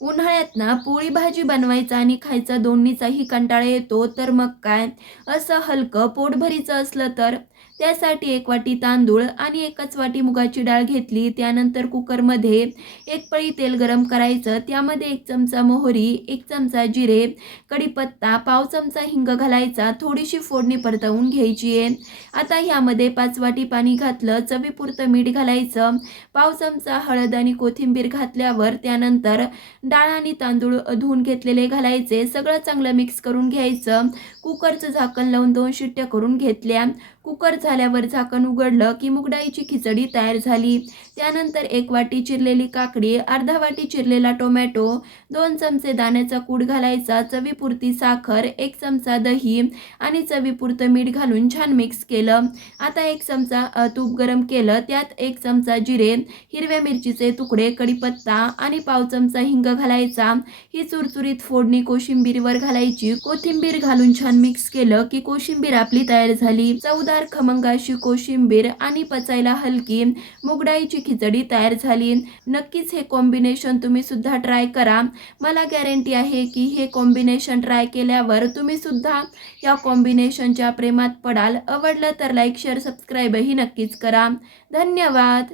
उन्हाळ्यात ना पोळी भाजी बनवायचा आणि खायचा दोन्हीचाही कंटाळा येतो, तर मग काय, असं हलकं पोटभरीचं असलं तर त्यासाठी 1 वाटी तांदूळ आणि 1च वाटी मुगाची डाळ घेतली. त्यानंतर कुकरमध्ये 1 पळी तेल गरम करायचं. त्यामध्ये 1 चमचा मोहरी, 1 चमचा जिरे, कढीपत्ता, पाव चमचा हिंग घालायचा. थोडीशी फोडणी परतवून घ्यायची आहे. आता ह्यामध्ये 5 वाटी पाणी घातलं, चवीपुरतं मीठ घालायचं, पाव चमचा हळद आणि कोथिंबीर घातल्यावर त्यानंतर डाळ आणि तांदूळ धुवून घेतलेले घालायचे. सगळं चांगलं मिक्स करून घ्यायचं. कुकरचं झाकण लावून 2 शिट्ट्या करून घेतल्या. कुकर झाल्यावर झाकण उघडलं की मूग डाळीची खिचडी तयार झाली. त्यानंतर 1 वाटी चिरलेली काकडी, अर्धा वाटी चिरलेला टोमॅटो, 2 चमचे दाण्याचा कूट घालायचा, चवीपुरती साखर, 1 चमचा दही आणि चवीपुरतं मीठ घालून छान मिक्स केलं. आता 1 चमचा तूप गरम केलं. त्यात 1 चमचा जिरे, हिरव्या मिरचीचे तुकडे, कढीपत्ता आणि पाव चमचा हिंग घालायचा. ही चुरचुरीत फोडणी कोशिंबीरवर घालायची. कोथिंबीर घालून छान मिक्स केलं की कोशिंबीर आपली तयार झाली. चवदार खमंग अशी कोशिंबीर आणि पचायला हलकी मूगडाळीची खिचडी तयार झाली. नक्कीच हे कॉम्बिनेशन तुम्ही सुद्धा ट्राय करा. मला गॅरंटी आहे की हे कॉम्बिनेशन ट्राय केल्यावर तुम्ही सुद्धा या कॉम्बिनेशनच्या प्रेमात पडाल. आवडलं तर लाईक, शेअर, सबस्क्राईबही नक्कीच करा. धन्यवाद.